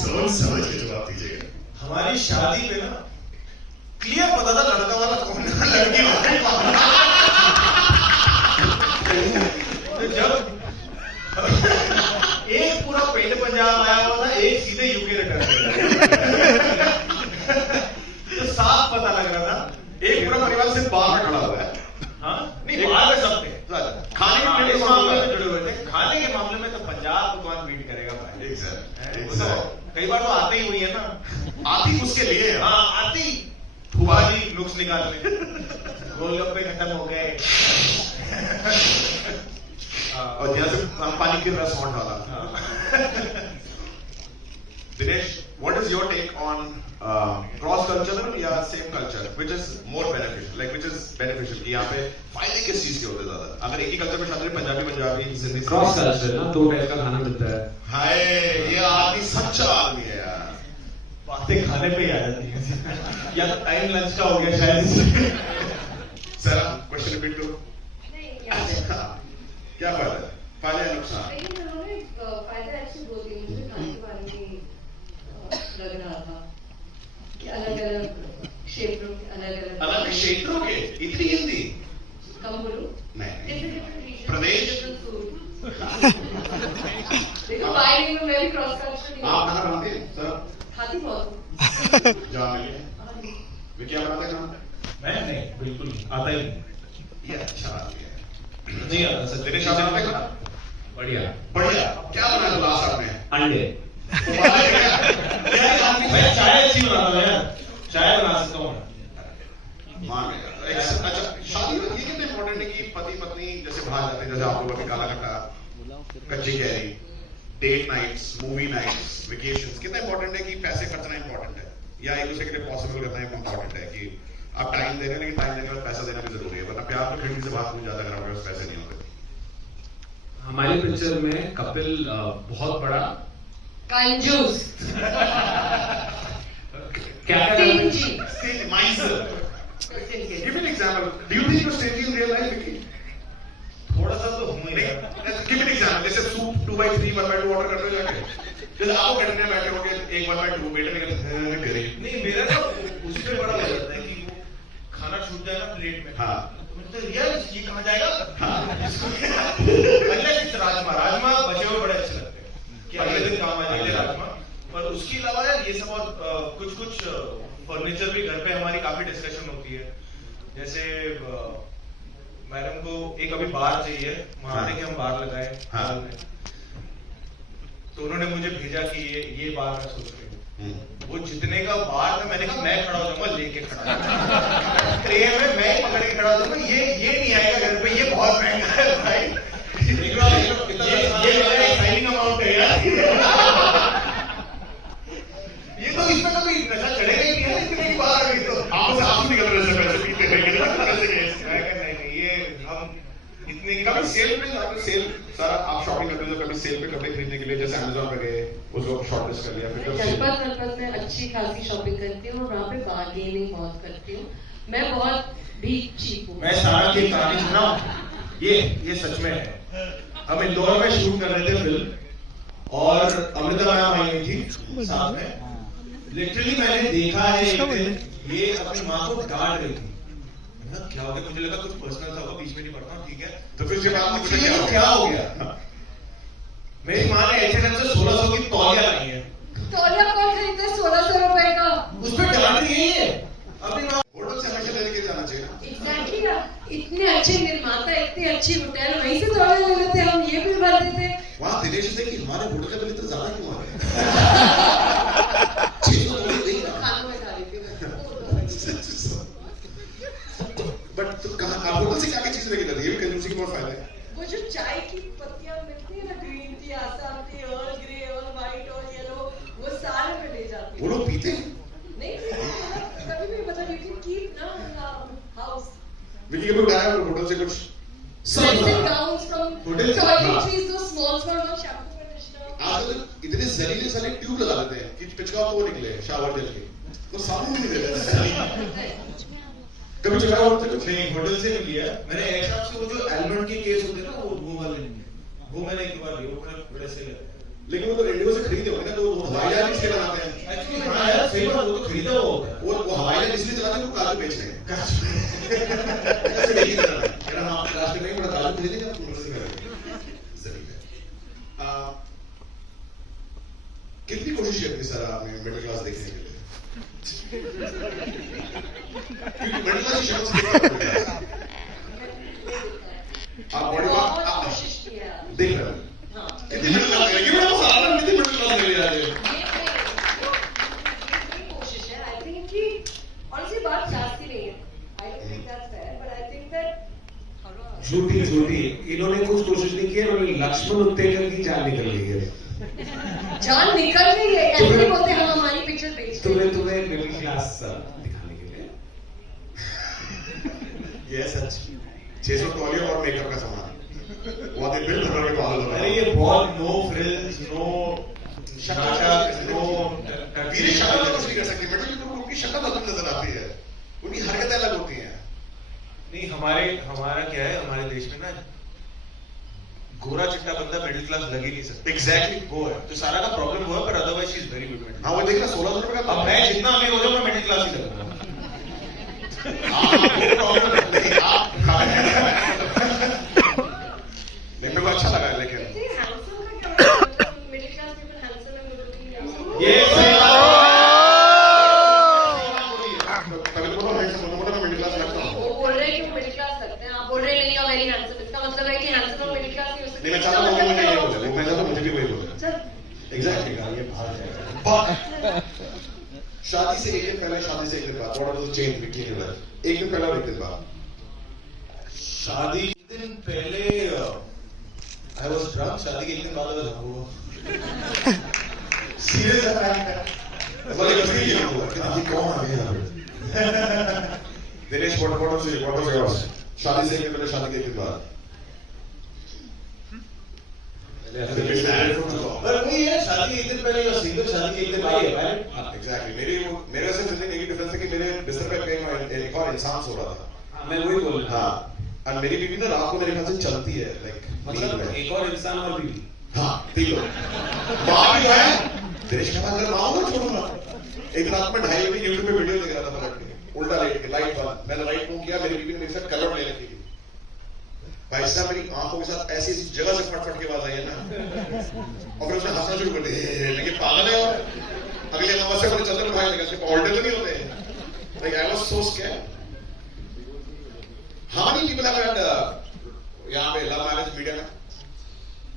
सोच समझ के जवाब दीजिएगा। हमारी शादी पे ना क्लियर पता था लड़का वाला कौन है, लड़की वाला कौन है। तो जब एक पूरा पेंट पंजाब आया हुआ था, एक सीधे यूके रिटर्न, तो साफ पता लग रहा था। एक पूरा परिवार सिर्फ बाहर में खड़ा हुआ है। हाँ नहीं, बाहर में सब थे, खाने के मामले में जुड़े हुए थे। खाने के मामले में तो पंजाब को कौन बीट करेगा भाई। कई बार तो आते ही हुई है ना, आती उसके लिए। हाँ आती फुआरी नुक्स निकालने, गोलगप्पे खत्म हो गए और जैसे पानी की रस और डाला। Dinesh, what is your take on cross cultural या same culture, which is more beneficial, like which is beneficial कि यहाँ पे फायदे किस चीज के होते ज्यादा? अगर एक ही कल्चर में शादी पंजाबी सिंधी क्रॉस कल्चर ना, दो टाइप का खाना मिलता है। हाय, ये आदमी सच्चा आदमी है यार। बातें खाने पे ही आ जाती है। या तो टाइम लंच का हो गया शायद। सर क्वेश्चन रिपीट करो। क्या फायदा है, फायदा या नुकसान? फायदा एक्चुअली दो तीन मुझे खाने के बारे में लग रहा था कि अलग अलग क्षेत्रों के अलग क्षेत्रों के इतनी हिंदी कम बोलो नहीं, प्रदेश देखो बाइक में मैं भी क्रॉस कल्चर आप खाना बनाते हैं सर? खाती बहुत हूँ। जहाँ मिले वे क्या बनाते हैं खाना? मैं नहीं, बिल्कुल नहीं आता ही नहीं। ये अच्छा आदमी है। नहीं आता सर। दिनेश आप बनाते हैं खाना? बढ़िया बढ़िया। क्या बनाया लास्ट आपने? अंडे। मैं चाय अच्छी बनाता हूँ यार, चाय बना सकता हूँ। अच्छा, शादी में ये कितना इम्पोर्टेंट है कि पति पत्नी जैसे बाहर जाते हैं, जैसे आप लोगों के काला कट्टा, कच्ची कैरी, date nights, movie nights, vacations, कितना इम्पोर्टेंट है कि पैसे खर्चना इम्पोर्टेंट है या एक दूसरे के लिए पॉसिबल करना इम्पोर्टेंट है कि आप टाइम दे रहे हैं, लेकिन टाइम देने के बाद पैसा देना भी जरूरी है, वरना प्यार तो खिड़की से बात नहीं जाता अगर आपके पास पैसे नहीं होते। हमारे पिक्चर में कपिल बहुत बड़ा कंजूस क्या stingy Miser. Give me an example. Do you think you're stingy in real life, Vicky? थोड़ा सा तो हूँ ही। Give me an example. जैसे सूप 2/3 1/2 ऑर्डर करते हो जाके, जैसे आप कैंटीन में बैठे होगे 1/2 बेटे ने करे नहीं, मेरा ना उसी पे बड़ा हो जाता है कि वो खाना छूट जाए ना प्लेट में। हाँ। तो यार ये कहाँ जाएगा? हाँ। राजमा बचे हुए बड़े अच्छे लगते हैं कि अगले दिन काम आ जाएंगे राजमा। पर उसके अलावा यार ये सब और कुछ फर्नीचर भी घर पे हमारी काफी डिस्कशन होती है। जैसे मैडम को एक अभी बार चाहिए, वहां कि हम बार लगाए हाल में, तो उन्होंने मुझे भेजा कि ये बार मैं सोच रही हूँ। वो जितने का बार था, मैंने कहा मैं खड़ा हो जाऊंगा लेके खड़ा ट्रे में मैं पकड़ के खड़ा हो जाऊंगा, ये नहीं आएगा घर पे, ये बहुत महंगा है भाई। ये एक्साइटिंग अमाउंट है यार। ये तो इसमें कभी नशा चढ़ेगा ही नहीं है, इतने की बात आ गई तो आप निकल रहे हैं पैसे पीते रहेंगे। नहीं, ये हम इतने कभी सेल में जाकर सेल सारा आप शॉपिंग करते हो, कभी सेल पे कपड़े खरीदने के लिए जैसे अमेज़न पे गए, उसको शॉर्टलिस्ट कर लिया, फिर जनपद में अच्छी खासी शॉपिंग करती हूँ और वहाँ पे बार्गेनिंग बहुत करती हूँ। मैं बहुत भी चीप हूँ। मैं सारा की कहानी सुनाऊं, ये सच में है। हम इंदौर में शूट कर रहे थे फिल्म और अमृता मैम आई हुई थी साथ में। लिटरली मैंने देखा है ये अपनी माँ को डांट रही थी। क्या हो गया? मुझे लगा कुछ पर्सनल था, बीच में नहीं पढ़ता, ठीक है। तो फिर उसके बाद क्या हो गया? मेरी माँ ने H&M से 1600 की तौलिया लाई है। तौलिया कौन खरीदता है 1600 रुपए का? उस पर डांट रही है अपनी माँ। होटल से हमेशा लेके जाना चाहिए ना। एग्जैक्टली ना, इतने अच्छे निर्माता, इतनी अच्छी होटल, वहीं से तौलिया ले लेते, हम ये बिल भर देते। वहाँ दिनेश से कि हमारे होटल का बिल इतना ज्यादा क्यों आ रहा है? खानों में खा लेती हूँ। बट तो कहाँ आप होटल से क्या क्या चीजें लेके जाते हैं? ये भी कंजूसी की बहुत फायदा है। वो जो चाय की पत्तियां मिलती है ना, green tea, Assam T, earl grey, earl white और येलो, वो सारे में ले जाती हूँ। वो लोग पीते हैं? नहीं, कभी भी मतलब you can keep ना house. विकी कभी बताया होटल से कुछ? Dressing gowns from होटल से toiletries, those small shampoo conditioner. आजकल इतने जहरीले साले ट्यूब लगा देते हैं कि पिचकाओ तो वो निकले शावर जेल के, वो साबुन नहीं देते। कभी चुकाया होटल से? नहीं, होटल से नहीं लिया मैंने। एक्चुअली से वो जो एलमंड के केस होते हैं ना, वो वाले, वो मैंने एक बार लिया, वो बड़े से लगते हैं। लेकिन वो तो रेडियो से खरीदे होंगे ना, तो हवाई जहाज इसके बनाते हैं। एक्चुअली हाँ यार सही बात, वो तो खरीदा हुआ होता है। वो हवाई जहाज इसलिए चलाते हैं वो काजू बेच रहे हैं। ऐसे नहीं करना है, मेरा नाम रास्ते में ही बड़ा काजू खरीदेंगे आप मुझसे करेंगे। सही है। कितनी कोशिश की अपनी सर आपने मिडिल क्लास देखने के लिए? क्योंकि मिडिल क्लास की शक्ल से आप बॉडी कोशिश किया देख रहे हो कितनी मिडिल क्लास है, ये बड़ा सारा कितनी मिडिल क्लास ले रहा है। ये कोशिश है। आई थिंक कि ऑनेस्टली बात जाती नहीं है। I don't think that's fair, but I think that झूठी इन्होंने कुछ कोशिश नहीं की, इन्होंने लक्ष्मण उत्तेजन की जान निकल गई है। जान निकल गई है, ऐसे नहीं बोलते हम हमारी पिक्चर बेचते हैं। तुम्हें मिडिल क्लास दिखाने के लिए ये सच 600 तौलिया और मेकअप का सामान वो आते बिल भरने के बाद अरे ये बहुत नो फ्रिल्स, नो नाटक, नो मेरी शक्ल तो कुछ नहीं कर सकती, मिडिल क्लास उनकी शक्ल अलग नजर आती है, उनकी हरकतें अलग होती हैं। नहीं हमारा क्या है, हमारे देश में ना गोरा चिट्टा बंदा मिडिल क्लास लग ही नहीं सकता। एग्जैक्टली वो है तो सारा का प्रॉब्लम वो है, पर otherwise she is very good. हाँ वो देखना 1600 रुपए का अब मैं जितना अमीर हो जाऊं मैं मिडिल क्लास ही लगूंगा। नहीं आप नहीं मेरे को अच्छा लगा लेकिन middle class people handsome and good looking. ये सही बात तभी तो बोला मैं मिडिल क्लास लगता हूँ। वो बोल रहे हैं कि वो मिडिल क्लास लगते हैं, आप बोल रहे हैं नहीं वेरी हैंडसम, इसका मतलब है कि हैंडसम और मिडिल क्लास ही हो सकते नहीं मैं चाहता हूँ कि मुझे ये बोले, मैं चाहता हूँ मुझे भी वही बोले। एग्जैक्टली ये बाहर जाएगा। शादी से एक दिन पहले, शादी से एक दिन बाद, what was the change between you life? एक दिन पहले और एक दिन बाद। शादी के दिन पहले आई वाज ड्रंक, शादी के एक दिन बाद I was hungover। सीरियस है मतलब ये कभी नहीं हुआ कि ये कौन आ गया यहाँ पे? Dinesh what was yours? शादी से एक दिन पहले, शादी के एक दिन बाद। पर वही है, शादी एक दिन पहले या सिंगल, शादी के एक दिन बाद है राइट। एग्जैक्टली मेरे वैसे जिंदगी एक डिफरेंस है कि मेरे बिस्तर पे एक और इंसान सो रहा था। मैं वही बोल रहा हाँ और मेरी बीवी ना रात को मेरे ख्याल से चलती है लाइक मतलब एक और इंसान और भी। हाँ तीनों माँ भी जो है दिनेश के पास अगर माँ को छोड़ूंगा। एक रात में 2:30 बजे यूट्यूब पे वीडियो देख रहा था पलट के उल्टा लेट के लाइट बंद, मैंने लाइट ऑन किया, मेरी बीवी ने मेरे साथ कलर ले रखी थी। भाई साहब मेरी आंखों के साथ ऐसी जगह से फट की आवाज आई है ना और फिर उसने हंसना शुरू कर दिया, लेकिन पागल है। और अगले अमावस्या वाले चंद्र भाई लगे ऑल्टर तो नहीं होते like I was so scared. How many people have had यहाँ पे लव मैरिज मीडिया में?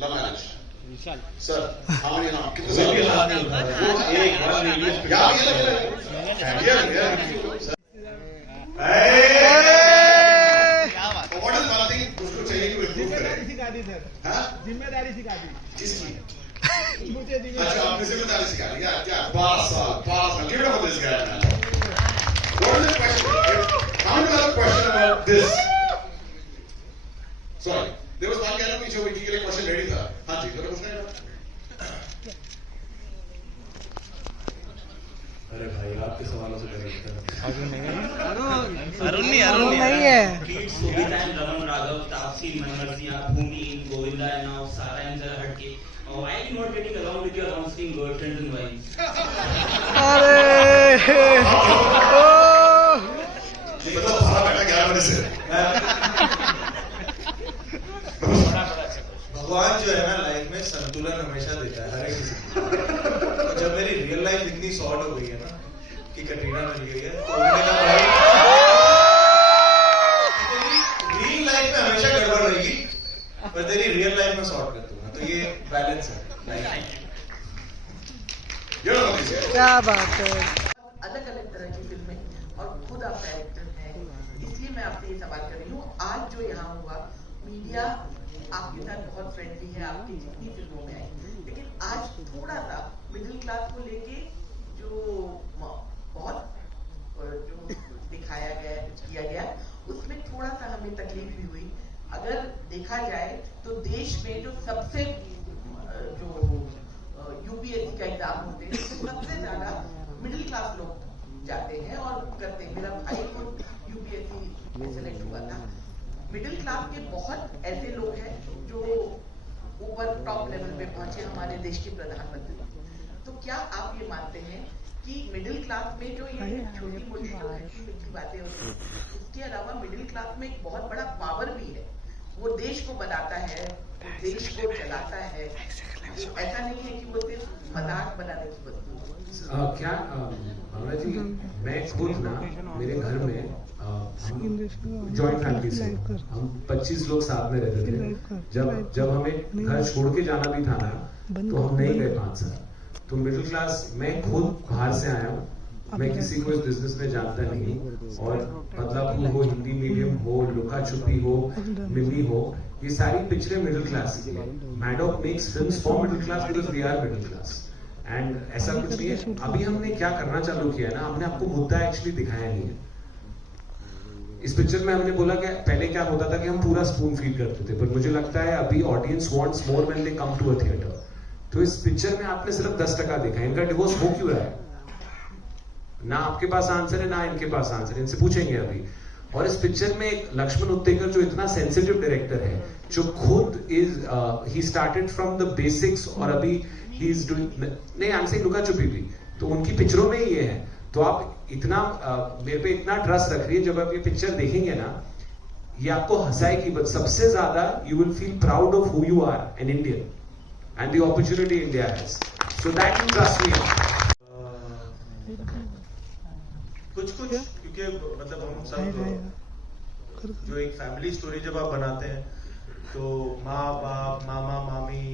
Love marriage sir how many नाम कितने साल? कोई भी हाथ नहीं उठा रहा। एक बार इंग्लिश क्या ये लग रहा है? What is one thing उसको चाहिए कि improve करे? हाँ? जिम्मेदारी सिखा दी किसकी? मुझे अच्छा आपने जिम्मेदारी सिखा दी क्या? 12 साल give it up for this guy man. What is the question? How many other question about this? Sorry, there was one guy ना पीछे विकी के लिए question ready था। हाँ जी, कोई क्वेश्चन है? अरे भाई आपके सवालों से करेंगे अरुण नहीं है Kids, Sobita and Raman Raghav, Taapsee, Manvar Siya, Bhumi, Govinda and now Sara and Zara Hatke. Why are you not getting along with your on-screen girlfriends and wives? मतलब बाहर बैठा 11 बजे से। भगवान जो है ना लाइफ में संतुलन हमेशा देता है हर एक किसी को। और जब मेरी रियल लाइफ इतनी शॉर्ट हो गई है ना कि कटरीना मिल गई है तो उन्होंने कहा भाई रियल लाइफ में हमेशा गड़बड़ रहेगी पर तेरी रियल लाइफ में शॉर्ट कर दूंगा। तो ये बैलेंस है लाइफ। क्या बात है। अलग अलग तरह की फिल्में और खुद आप डायरेक्टर हैं, इसलिए मैं आपसे ये सवाल कर रही हूँ। आज जो यहाँ हुआ मीडिया आपके साथ बहुत फ्रेंडली है, आपकी जितनी फिल्मों में आई, लेकिन आज थोड़ा सा मिडिल क्लास को लेके जो बहुत जो दिखाया गया किया गया उसमें थोड़ा सा हमें तकलीफ भी हुई। अगर देखा जाए तो देश में जो सबसे जो यूपीएससी का एग्जाम होते हैं सबसे ज्यादा मिडिल क्लास लोग जाते हैं और करते हैं। मेरा भाई खुद यूपीएससी में सेलेक्ट हुआ था। मिडिल क्लास के बहुत ऐसे लोग हैं जो ओवर टॉप लेवल पे पहुंचे हमारे देश के प्रधानमंत्री। तो क्या आप ये मानते हैं कि मिडिल क्लास में जो ये छोटी मोटी जो खट्टी मीठी बातें होती हैं, उसके अलावा मिडिल क्लास में एक बहुत बड़ा पावर भी है, वो देश को बनाता है, वो देश को चलाता है, ऐसा नहीं है कि वो सिर्फ मजाक बनाने की वस्तु है। क्या भावना जी, मैं खुद ना मेरे घर में जॉइंट फैमिली से हम 25 लोग साथ में रहते थे। जब हमें घर छोड़ के जाना भी था ना, तो हम नहीं गए 5 साल। तो मिडिल क्लास, मैं खुद बाहर से आया हूँ, मैं किसी को इस बिजनेस में जानता नहीं हूँ, और बदलापुर हो, हिंदी मीडियम हो, लुका छुपी हो, मिमी हो, ये सारी पिक्चरें मिडिल क्लास की है। Maddock makes films for middle class because we are middle class, and ऐसा कुछ नहीं है। अभी हमने क्या करना चालू किया ना, हमने आपको मुद्दा एक्चुअली दिखाया नहीं है। इस पिक्चर में हमने बोला कि पहले क्या होता था कि हम पूरा स्पून फीड करते थे, पर मुझे लगता है अभी audience wants more when they come to a theatre. तो इस पिक्चर में आपने सिर्फ 10% देखा है। इनका डिवोर्स हो क्यों रहा है, ना आपके पास आंसर है ना इनके पास आंसर है, इनसे पूछेंगे अभी। और इस पिक्चर में एक लक्ष्मण उत्तेकर जो इतना सेंसिटिव डायरेक्टर है, जो खुद he started from the basics, और अभी ही इज डूइंग, नहीं आई एम सेइंग लुका छुपी भी, तो उनकी पिक्चरों में ही ये है। तो आप इतना मेरे पे इतना ट्रस्ट रख रही है, जब आप ये पिक्चर देखेंगे ना, ये आपको हंसाएगी, बट सबसे ज्यादा you will feel proud of who you are an Indian and the opportunity India has, so that you trust me. कुछ क्योंकि मतलब हम सब जो एक फैमिली स्टोरी जब आप बनाते हैं, तो माँ बाप, मामा मामी,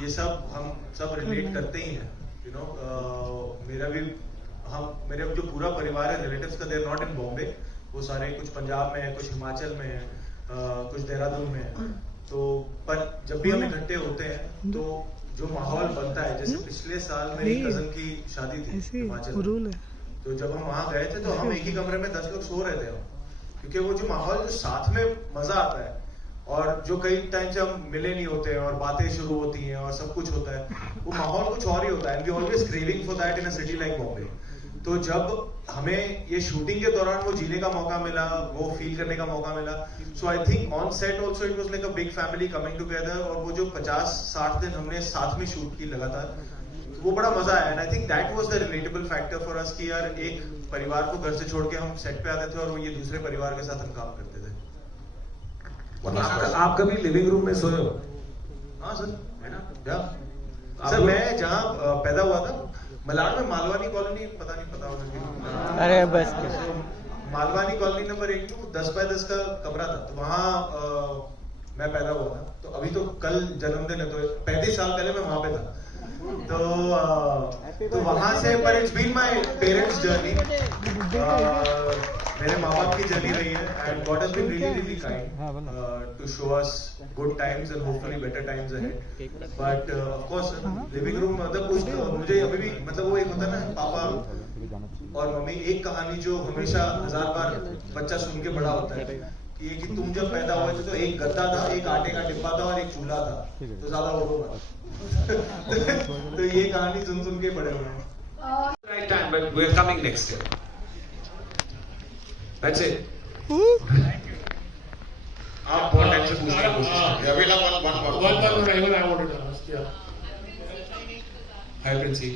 ये सब हम सब रिलेट करते ही हैं, यू नो। मेरे जो पूरा परिवार है रिलेटिव्स का, they are not in Bombay, वो सारे कुछ पंजाब में है, कुछ हिमाचल में है, कुछ देहरादून में है। तो पर जब भी हम इकट्ठे होते हैं तो जो माहौल बनता है, जैसे पिछले साल मेरी कजन की शादी थी हिमाचल में, तो जब हम वहां गए थे तो हम एक ही कमरे में 10 लोग सो रहे थे, क्योंकि वो जो माहौल, जो साथ में मजा आता है, और जो कई टाइम से हम मिले नहीं होते हैं और बातें शुरू होती हैं और सब कुछ होता है, वो माहौल कुछ और ही होता है। And we always craving for that in a city like Bombay. तो जब हमें ये शूटिंग के दौरान वो जीने का मौका मिला, वो फील करने का मौका मिला, so I think on set also it was like a big family coming together. और वो जो 50-60 दिन हमने साथ में शूट की लगातार, वो बड़ा मजा आया। And I think that was the relatable factor for us कि यार एक परिवार को घर से छोड़ के हम सेट पे आते थे और वो ये दूसरे परिवार के साथ हम काम करते थे। आप कभी लिविंग रूम में सोए हो? हाँ सर, है ना। सर मैं जहाँ पैदा हुआ था, मलाड में मालवानी कॉलोनी, पता नहीं पता हो सकती, अरे बस मालवानी कॉलोनी नंबर 1 में 10 बाय 10 का कमरा था, तो वहाँ मैं पैदा हुआ था। तो अभी तो कल जन्मदिन है, तो 35 साल पहले मैं वहां पे था। तो वहां से, पर it's been my parents journey, मेरे माँ बाप की जर्नी रही है, and God has been really really kind to show us good times and hopefully better times ahead. But of course living room, मतलब मुझे अभी भी, मतलब वो एक होता है ना, पापा और मम्मी, एक कहानी जो हमेशा 1000 बार बच्चा सुन के बड़ा होता है, ये कि तुम जब पैदा हुए थे तो एक गद्दा था, एक आटे का डिब्बा था और एक चूल्हा था, तो ज्यादा वो मत। तो ये कहानी सुन सुन के बड़े हुए हैं। Right time, but we're coming next year. That's it. आप बहुत टाइम से पूछने की कोशिश कर रहे हैं। अभी One I wanted to ask, yeah. Hi, Princey.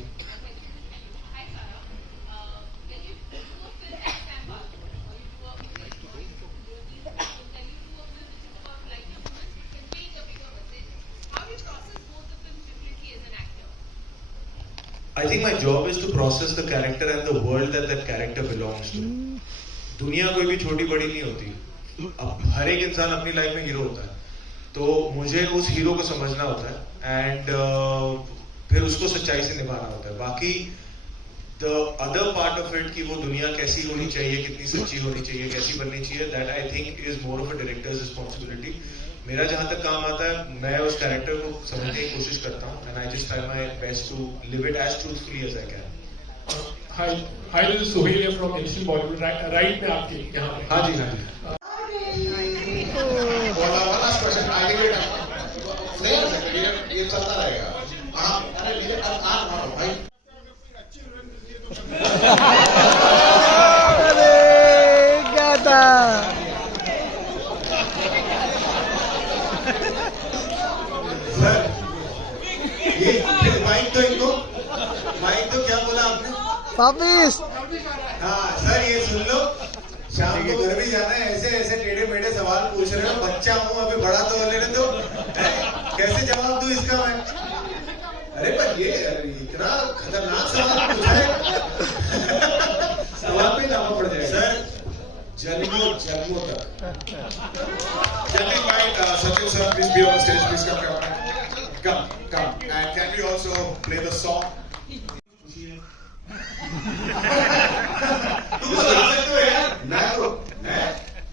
I think my job is to process the character and the world that that character belongs to. दुनिया कोई भी छोटी बड़ी नहीं होती, अब हर एक इंसान अपनी लाइफ में हीरो होता है, तो मुझे उस हीरो को समझना होता है एंड फिर उसको सच्चाई से निभाना होता है। बाकी the other part of it कि वो दुनिया कैसी होनी चाहिए, कितनी सच्ची होनी चाहिए, कैसी बननी चाहिए, that I think is more of a directors responsibility. मेरा जहां तक काम आता है, मैं उस कैरेक्टर को समझने की कोशिश करता हूँ, and I just try my best to live it as truthfully as I can. Hi, this is Sohail here from Nation Bollywood. Right में आपके यहाँ पे। हाँ जी, हाँ जी। लास्ट क्वेश्चन, आई विल ये चलता रहेगा। अरे मेरे मारो भाई। अरे क्या था? सर ये माइक तो क्या बोला आपने? वापिस हाँ सर, ये सुन लो, शाम को घर भी जाना है, ऐसे ऐसे टेढ़े मेढ़े सवाल पूछ रहे हो, बच्चा हूँ अभी, बड़ा तो लेने दो, कैसे जवाब दूं इसका मैं? अरे पर ये इतना खतरनाक सवाल पूछा है, सवाल पे लाना पड़ जाएगा सर, जन्मों तक। Can we invite Sachin sir, please be on the stage, please come. And can we also play the song? तुम बता सकते हो यार? मैं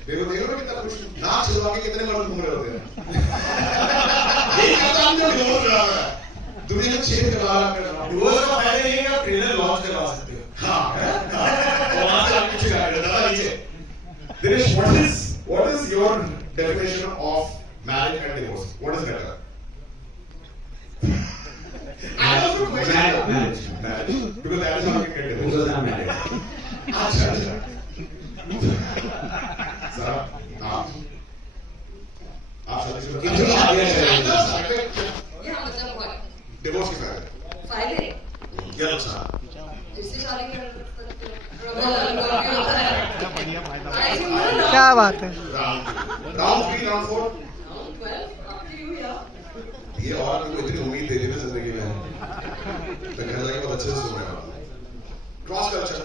देखो कितना खुश हूँ, नाक छिलवा के कितने मर्द घूम रहे होते हैं। यही करता हूँ जो डिवोर्स करा रहा है, दुनिया में 6 करवा रहा है। डिवोर्स का फायदा ये है कि आप ट्रेलर लॉन्च करवा सकते हो। हाँ, वहाँ से आप पीछे जा रहे हो, नीचे। Dinesh, what is your definition of marriage and divorce? What is better? Marriage. Because that is how you get divorced. Because I'm married. अच्छा। सर, आप शादीशुदा कितनी शादियां करेंगे? क्या मतलब हुआ? डिवोर्स के फायदे फायदे क्या नुकसान? इससे शादी कर सकते हो। क्या बात है? राउंड 3, राउंड 4 ये और मेरे को इतनी उम्मीद दे दी ना जिंदगी में, तो कहने लगे बहुत अच्छे से सुन रहे हो। Cross culture